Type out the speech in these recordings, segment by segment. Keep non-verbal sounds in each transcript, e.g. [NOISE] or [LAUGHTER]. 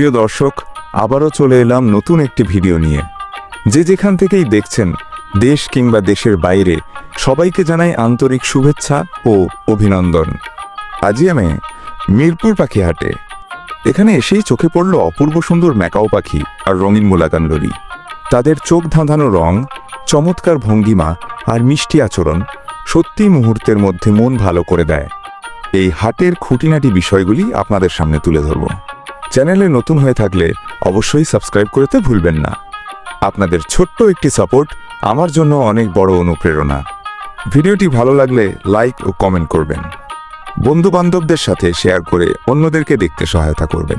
প্রিয় দর্শক, আবারও চলে এলাম নতুন একটি ভিডিও নিয়ে। যে যেখান থেকেই দেখছেন, দেশ কিংবা দেশের বাইরে, সবাইকে জানাই আন্তরিক শুভেচ্ছা ও অভিনন্দন। আজই আমি মিরপুর পাখি হাটে এখানে এসেই চোখে পড়ল অপূর্ব সুন্দর ম্যাকাও পাখি আর রঙিন মুলাকান লরি তাদের চোখ ধাঁধানো রং, চমৎকার ভঙ্গিমা আর মিষ্টি আচরণ সত্যি মুহূর্তের মধ্যে মন ভালো করে দেয়। এই হাটের খুঁটিনাটি বিষয়গুলি আপনাদের সামনে তুলে ধরব। চ্যানেলে নতুন হয়ে থাকলে অবশ্যই সাবস্ক্রাইব করতে ভুলবেন না। আপনাদের ছোট্ট একটি সাপোর্ট আমার জন্য অনেক বড় অনুপ্রেরণা। ভিডিওটি ভালো লাগলে লাইক ও কমেন্ট করবেন। বন্ধু বান্ধবদের সাথে শেয়ার করে অন্যদেরকে দেখতে সহায়তা করবেন।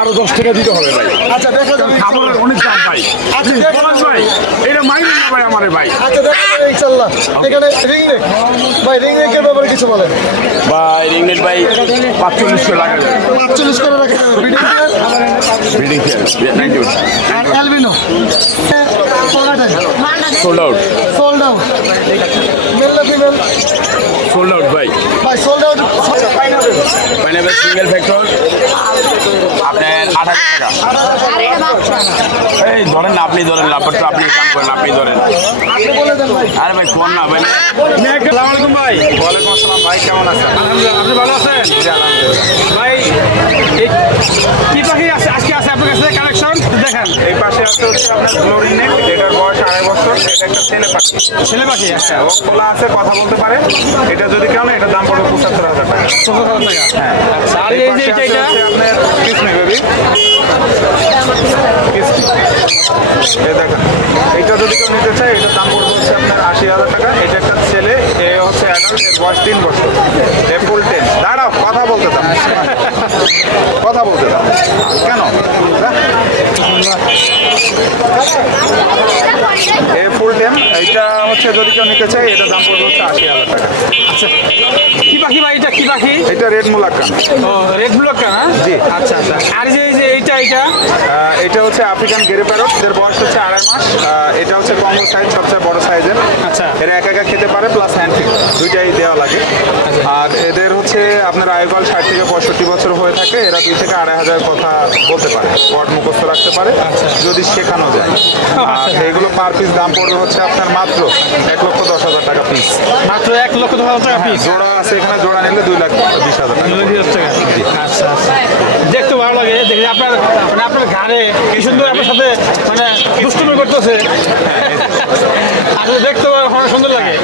আরও দশ টাকা দিতে হবে ভাই। আচ্ছা দেখা যাবে অনেক দাম ভাই। আচ্ছা, ভাই। ভাই আমারে ভাই। আচ্ছা দেখা যাবে ইনশাল্লাহ এখানে রিং নেক ভাই রিং নেকের ব্যাপারে কিছু বলেন। ভাই রিংনেট ভাই পাঁচচল্লিশ করে। লাগাবে পাঁচচল্লিশ করে রাখা যাবে। Bidding building thank you R albino sold out sold out male না ফিমেল সোল্ড আউট ভাই। ভাই sold out pineapple single factor এই ধরেন আপনি ধরেন লাপারটা আপনি কাম করেন আপনি ধরেন। আরে ভাই ফোন না ভাই। আলাইকুম ভাই। ওয়ালাইকুম আসসালাম ভাই কেমন আছেন? আলহামদুলিল্লাহ আপনি ভালো আছেন? ভাই কি পাখি আছে? আজকে আছে আপনার কাছে? দেখেন এই পাশে আছে হচ্ছে আপনার গ্লোরি নেক যেটার বয়স আড়াই বছর এটা একটা ছেলে পাখি। ছেলে পাখি আচ্ছা। ও খোলা আছে কথা বলতে পারে। এটা যদি কেউ না এটার দাম পড়বে পঁচাত্তর হাজার টাকা। চোদ্দ হাজার টাকা। আচ্ছা আর এই যে এটা এটা আপনার কিসমি বেবি দেখেন এইটা যদি কেউ নিতে চায় এটার দাম পড়বে হচ্ছে আপনার আশি হাজার টাকা। এটা একটা ছেলে এ হচ্ছে অ্যাডাল্ট এর বয়স তিন বছর এ ফুল টেন দাঁড়াও কথা বলতে দাও কথা বলতে দাও কেন এ ফুল টেম যদি কেউ নিতে চায় এটার দাম পড়বে হচ্ছে আশি হাজার টাকা। আচ্ছা কি পাখি ভাই এটা কি পাখি? এটা রেড মুলাক্কান ও রেড ব্লক না জি। আচ্ছা আচ্ছা। আর যে এই যে এটা? হচ্ছে আফ্রিকান গেরে প্যারট এর বয়স হচ্ছে আড়াই মাস। এটা হচ্ছে কম সাইজ সবচেয়ে বড় সাইজের আচ্ছা। এরা একা একা খেতে পারে প্লাস হ্যান্ড ফিড দুইটাই দেওয়া লাগে। আর এদের হচ্ছে আপনার আয়ুকাল ষাট থেকে পঁয়ষট্টি বছর হয়ে থাকে এরা দুই থেকে আড়াই হাজার কথা বলতে পারে ওয়ার্ড মুখস্থ রাখতে পারে যদি শেখানো যায়। আর এইগুলো পার পিস দাম পড়বে হচ্ছে আপনার মাত্র এক লক্ষ দশ হাজার টাকা পিস মাত্র এক লক্ষ দশ হাজার টাকা পিস জোড়া আছে এখানে জোড়া নিলে দুই লাখ বিশ হাজার টাকা আচ্ছা আচ্ছা। দেখতে ভালো লাগে দেখে আপনার মানে আপনার ঘাড়ে কি সুন্দর আপনার সাথে মানে দুষ্টুমি করতেছে। [LAUGHS] দেখতে অনেক সুন্দর লাগে।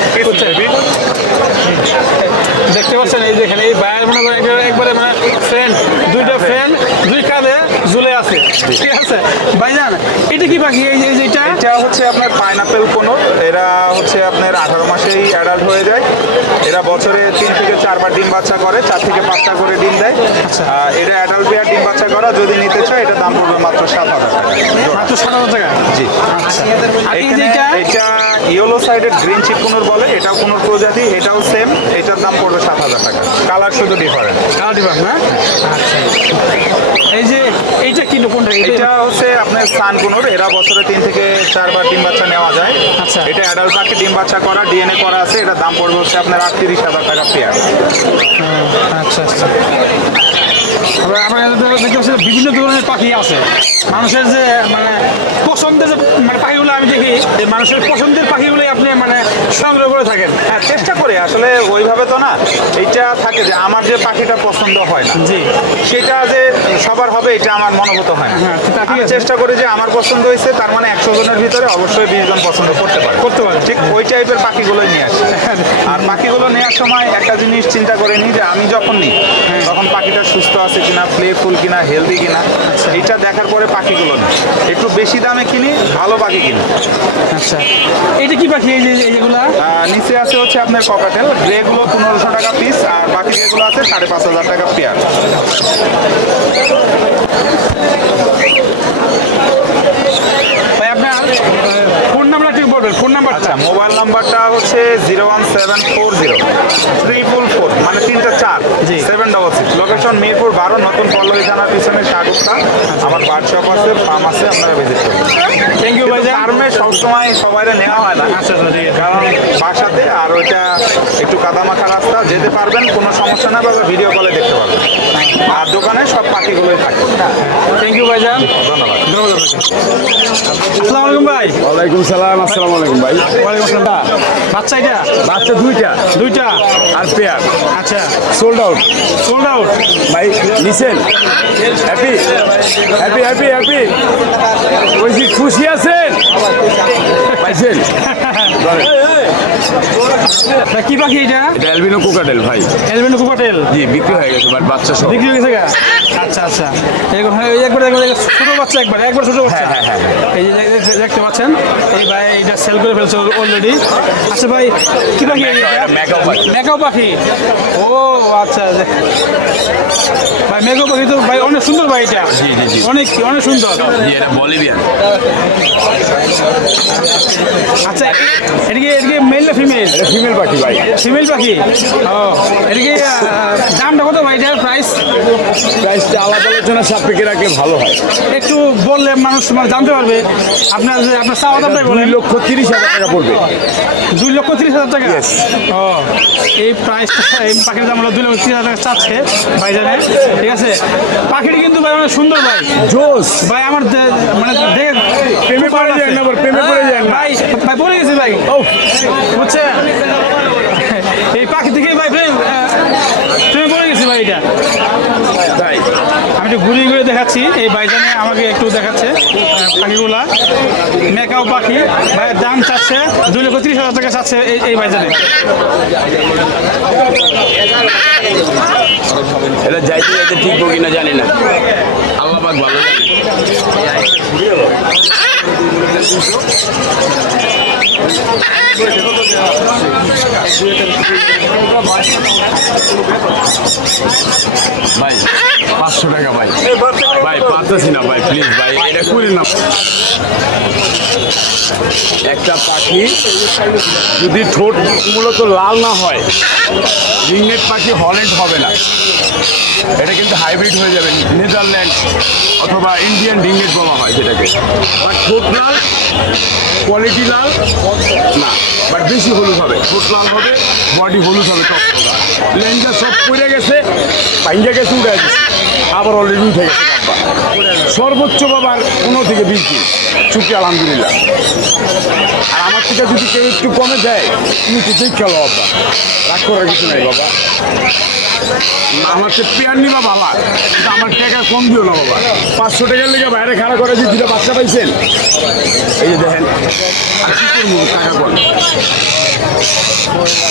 দেখতে পাচ্ছেন এই দেখেন এই বাইরের মনে করেন একবারে মানে ফ্রেন্ড দুইটা ফ্রেন্ড দুই কাঁধে ঝুলে আছে। ঠিক আছে? ভাইজান এটা কি পাখি? এই যে এটা? এটা হচ্ছে আপনার পাইনাপেল কোনো। এরা হচ্ছে আপনার আঠারো মাসেই অ্যাডাল্ট হয়ে যায়। এরা বছরে তিন থেকে চারবার ডিম বাচ্চা করে চার থেকে পাঁচটা করে ডিম দেয়। আহ, এটা অ্যাডাল্ট পেয়ার ডিম বাচ্চা করা। যদি নিতে চায় এটা দাম পড়বে মাত্র সাত হাজার টাকা। মাত্র সাত হাজার টাকা? জি। আচ্ছা। এটা ইয়েলো সাইডের গ্রিন চিপ কোনোর বলে এটাও কোনো প্রজাতি এটাও সেম এটার দাম পড়বে সাত হাজার টাকা। কালার শুধু ডিফারেন্ট কালার ডিফারেন্ট না? আচ্ছা। এই যে এইটা কি কোনটা এটা এটা হচ্ছে আপনার সান কোনোর এরা বছরে তিন থেকে চারবার ডিম বাচ্চা নেওয়া যায়। আচ্ছা। এটা অ্যাডাল্ট পাখি ডিম বাচ্চা করা ডিএনএ করা আছে এটার দাম পড়বে হচ্ছে আপনার আটত্রিশ হাজার টাকা পেয়ার। আচ্ছা আচ্ছা। দেখতে পাচ্ছি বিভিন্ন ধরনের পাখি আছে। মানুষের যে মানে পছন্দের যে মানে পাখিগুলো আমি দেখি যে মানুষের পছন্দের পাখিগুলোই আপনি মানে সংগ্রহ করে থাকেন। হ্যাঁ চেষ্টা করি। আসলে ওইভাবে তো না এইটা থাকে যে আমার যে পাখিটা পছন্দ হয় না জি। সেটা যে সবার হবে এটা আমার মনোভূত হয় হ্যাঁ, আমি চেষ্টা করি যে আমার পছন্দ হয়েছে তার মানে একশো জনের ভিতরে অবশ্যই বিশ জন পছন্দ করতে পারে। করতে পারে। ঠিক ওই টাইপের পাখিগুলোই নিয়ে আসে। নেওয়ার সময় একটা জিনিস চিন্তা করে নিই যে আমি যখন নিই হ্যাঁ। তখন পাখিটা সুস্থ আছে কিনা প্লেফুল কিনা হেলদি কিনা আচ্ছা। এইটা দেখার পরে পাখিগুলো নিই একটু বেশি দামে কিনি ভালো পাখি কিনি। আচ্ছা। এটা কি পাখি? এই যে এই যেগুলা? আহ, নিচে আছে হচ্ছে আপনার ককাটেল গ্রেগুলো পনেরোশো টাকা পিস আর বাকি যেগুলো আছে সাড়ে পাঁচ হাজার টাকা পেয়ার ভাই আপনার ফোন নাম্বার ঠিক বলবেন ফোন নাম্বারটা আচ্ছা মোবাইল নাম্বারটা হচ্ছে zero one seven four zero triple four মানে তিনটা চার জি। Seven double six location Mirpur বারো নতুন পল্লবী থানার পিছনে শাহরুখটা আমার বার্ড আছে ফার্ম আছে আপনারা ভিজিট করবেন থ্যাংক ইউ ভাইজান। ফার্মে সবসময় সবাই নেওয়া হয় না। আচ্ছা আচ্ছা কারণ বাসাতে আর ওইটা একটু কাদামাখা রাস্তা যেতে পারবেন কোনো সমস্যা না বা ভিডিও কলে দেখতে পারবেন। আর দোকানে সব পাখিগুলোই থাকে। থ্যাংক ইউ ভাইজান। ধন্যবাদ। ধন্যবাদ আপনাকে আসসালামু আলাইকুম ভাই। ওয়ালাইকুম সালাম আসসালামু আলাইকুম ভাই। ওয়ালাইকুম আসসালাম। বাচ্চা এটা? বাচ্চা দুইটা। দুইটা? আর পেয়ার আচ্ছা। সোল্ড আউট সোল্ড আউট ভাই নিছেন হ্যাপি হ্যাপি হ্যাপি হ্যাপি। বলছি খুশি আছেন? পাইছেন। কি পাখি এটা? এটা অ্যালবিনো কোকাটেল ভাই। Albino cockatiel? জি বিক্রি হয়ে গেছে বাট বাচ্চা সব বিক্রি হয়ে গেছে? আচ্ছা আচ্ছা। হ্যাঁ, একবার একবার ছোট বাচ্চা একবার একবার ছোট বাচ্চা। হ্যাঁ, হ্যাঁ, এই যে দেখ- দেখ- দেখতে পাচ্ছেন? এই ভাই এটা সেল করে ফেলছে অলরেডি আচ্ছা ভাই কি পাখি মেকাও পাখি। ও আচ্ছা ভাই মেকাও পাখি তো ভাই অনেক সুন্দর ভাই এটা। জি, জি, জি। অনেক অনেক সুন্দর। জি এটা বলিভিয়ান। আচ্ছা এদিকে এদিকে মেল না ফিমেল ফিমেল পাখি ভাই। ফিমেল পাখি? ও এদিকে দামটা কত ভাই এটার প্রাইস প্রাইসটা আলাদা আলোচনা সাপেক্ষে রাখলে ভালো হয়। একটু বললে মানুষ মানে জানতে পারবে আপনার যে আপনার চাওয়া দামটাই বলেন লক্ষ তিরিশ হাজার টাকা পড়বে। দুই লক্ষ তিরিশ হাজার টাকা. ও এই প্রাইসটা এই পাখির দাম হলো দুই লক্ষ তিরিশ হাজার টাকা চাচ্ছে ভাইজানে ঠিক আছে? পাখিটি কিন্তু ভাই অনেক সুন্দর ভাই। জোস। ভাই আমার মানে দেখে প্রেমে পড়ে যায় না, প্রেমে পড়ে যায় না। ভাই ভাই পড়ে গেছি ভাই। ও বুঝছেন? এই পাখি থেকে ভাই প্রেম প্রেমে পড়ে গেছি ভাই এটা। একটু ঘুরিয়ে ঘুরে দেখাচ্ছি। এই বাইজানে আমাকে একটু দেখাচ্ছে। পাখিগুলা, মেকাও পাখি, ভাইয়ের দাম চাচ্ছে দুই লক্ষ তিরিশ হাজার টাকা চাচ্ছে এই এই কিনা জানি না। ভাই পাঁচশো টাকা ভাই ভাই, পারতেছি না ভাই প্লিজ ভাই, এটা করি না একটা পাখি যদি ঠোঁট মূলত লাল না হয়, রিংনেট পাখি হল্যান্ড হবে না। এটা কিন্তু হাইব্রিড হয়ে যাবে, নেদারল্যান্ড অথবা ইন্ডিয়ান রিংনেট বলা হয় যেটাকে বাট ঠোঁট লাল কোয়ালিটি লাল, না বাট বেশি হলুদ হবে। ঠোঁট লাল হবে বডি হলুদ হবে, টকটকা। লেঞ্জা সব পড়ে গেছে, ভাঙ্গে গেছে উঠে গেছে। আবার অলরেডি উঠে গেছে। সর্বোচ্চ বাবার পনেরো থেকে বিশ দিন। চুক্তি আলহামদুলিল্লাহ। আর আমার থেকে যদি কেউ একটু কমে দেয় তুমি তো দেখে লো বাবা। রাগ করার কিছু নাই, বাবা। আমার তো পেয়ার নিবা, বাবা। কিন্তু আমার টাকা কম দিও না, বাবা। পাঁচশো টাকার লেগে বাইরে খাড়া করে যে বাচ্চা পাইছেন। এই যে দেখেন, আর কি করব, টাকা কম।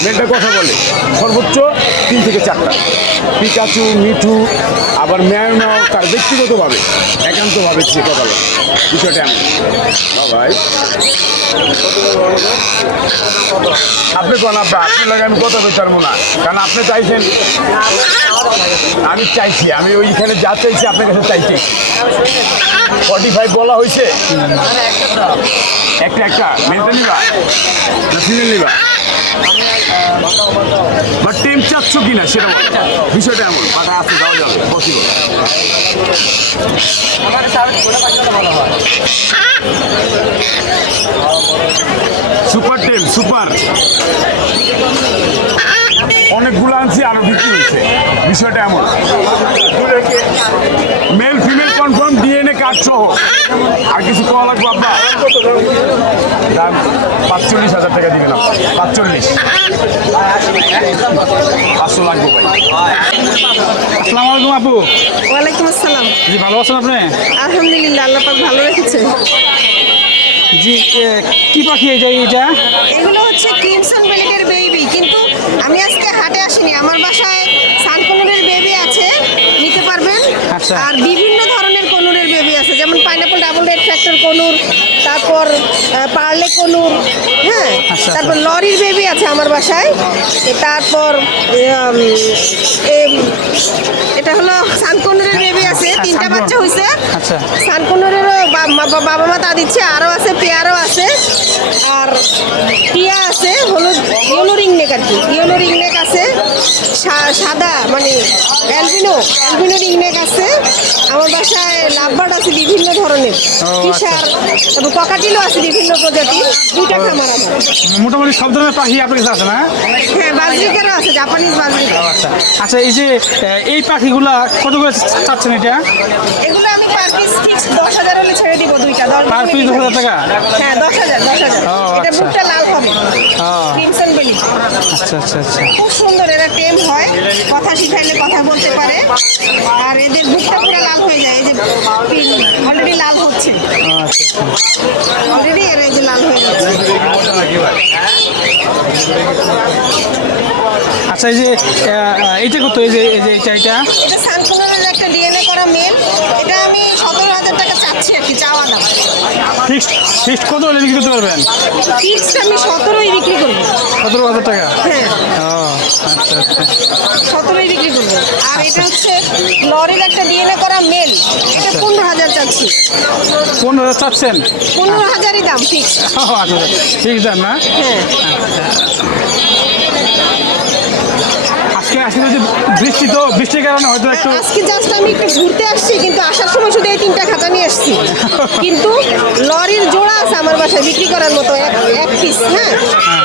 মেয়েটা কথা বলে। সর্বোচ্চ তিন থেকে চারটা। পিকাচু, মিঠু, আবার ম্যাও তার ব্যক্তিগতভাবে, একান্তভাবে সে কথা বলে। বিষয়টা এমন। ভাই। আপনি কোন আপনার আপনার লাগে আমি কথা বলতে পারব না। কারণ আপনি চাইছেন। আমি চাইছি, আমি ওইখানে যা চাইছি আপনার কাছে চাইছি। ফর্টি ফাইভ বলা হয়েছে। একটা একটা। মেনটা নিবা। নিবা। বা টেম চাচ্ছ কিনা সেটা বলো। বিষয়টা এমন। পাটা আছে যাওয়া যাবে পসিবল সুপার টেম সুপার অনেকগুলো আনছি, আরও বিক্রি হয়েছে। বিষয়টা এমন। Male female confirm DNA card সহ। আর কিছু কওয়া লাগবে আপনার? দাম পাঁচচল্লিশ হাজার টাকা দিবেন আপনি। পাঁচচল্লিশ। পাঁচশো লাগবে ভাই। আসসালামু আলাইকুম আপু। ওয়ালাইকুম আসসালাম। জি ভালো আছেন আপনি? আলহামদুলিল্লাহ আল্লাহ পাক ভালো রেখেছে। জি কি পাখি এটা এটা এগুলো হচ্ছে ক্রিমসন বেলিটের বেবি কিন্তু আমি আজকে হাটে আসিনি। আমার বাসায় আচ্ছা। আর বিভিন্ন ধরনের কনুরের বেবি আছে যেমন pineapple double red factor conure তারপর পার্লে কনুর হ্যাঁ আচ্ছা। তারপর লরির বেবি আছে আমার বাসায় তারপর এটা হলো সানকনুরের বেবি আছে তিনটা সানকনুর। বাচ্চা হয়েছে আচ্ছা। সানকনুরেরও বাবা মা তা দিচ্ছে আরও আছে পেয়ারও আছে আর টিয়া আছে হলুদ ইয়েলো রিং নেক আর কি। ইয়েলো রিং নেক আছে সাদা মানে অ্যালবিনো অ্যালবিনো রিং নেক আছে। আমার বাসায় লাভবার্ড আছে বিভিন্ন ধরনের ফিশার তারপর ককাটিলও আছে বিভিন্ন প্রজাতির দুইটা খামার আমার মোটামুটি সব ধরনের পাখি আপনার কাছে আছে না? হ্যাঁ বাজরিকারও আছে জাপানিজ বাজরিকা। আচ্ছা। আচ্ছা এই যে এই পাখিগুলা কত করে চাচ্ছেন এটা? এগুলো আমি পার পিস ফিক্স দশ হাজার হলে ছেড়ে দিব দুইটা। দশ পার পিস দশ হাজার টাকা? হ্যাঁ দশ হাজার দশ হাজার। এটা আচ্ছা। বুকটা লাল হবে। Crimson belly. আচ্ছা আচ্ছা আচ্ছা। খুব সুন্দর এরা টেম হয়। কথা শিখাইলে কথা বলতে পারে। আর এদের বুকটা পুরো লাল হয়ে যায়। এই যে অলরেডি লাল হচ্ছে। অলরেডি এরা এই যে লাল হয়ে যাচ্ছে আচ্ছা এই যে এইটা কত? এই যে এই যে এইটা? এটা এটা একটা ডিএনএ করা মেল এটা আমি সতেরো হাজার টাকা চাচ্ছি আর কি চাওয়া দাম ফিক্সড ফিক্সড কত হলে বিক্রি করতে পারবেন? ফিক্সড আমি সতেরোই বিক্রি করব। সতেরো হাজার টাকা? হ্যাঁ। আচ্ছা আচ্ছা। সতেরোই বিক্রি করব। আর এটা হচ্ছে লরির একটা ডিএনএ করা মেল এটা পনেরো হাজার চাচ্ছি। পনেরো হাজার চাচ্ছেন? পনেরো হাজারই দাম ফিক্স ও আচ্ছা ঠিক দাম না? হ্যাঁ। আজকে যদি বৃষ্টি তো বৃষ্টির কারণে হয়তো একটু আজকে জাস্ট আমি একটু ঘুরতে আসছি কিন্তু আসার সময় শুধু এই তিনটা খাতা নিয়ে আসছি। কিন্তু লরির জোড়া আছে আমার বাসায় বিক্রি করার মতো এক এক পিস হ্যাঁ?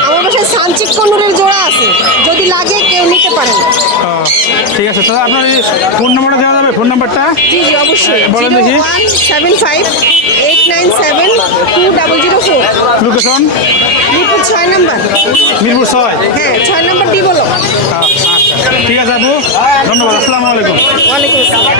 আমার বাসায় সানচিক কনুরের জোড়া আছে। লাগে কেউ নিতে পারে ঠিক আছে তাহলে আপনার ফোন নাম্বারটা দেওয়া যাবে ফোন নাম্বারটা? জি জি অবশ্যই। বলেন দেখি। Seven five eight nine seven two double zero four. Location? Mirpur ছয় নাম্বার। মিরপুর ছয়? হ্যাঁ ছয় নাম্বার ডি বলো। আচ্ছা। ঠিক আছে আপু। ধন্যবাদ আসসালামু আলাইকুম। ওয়ালাইকুম আসসালাম।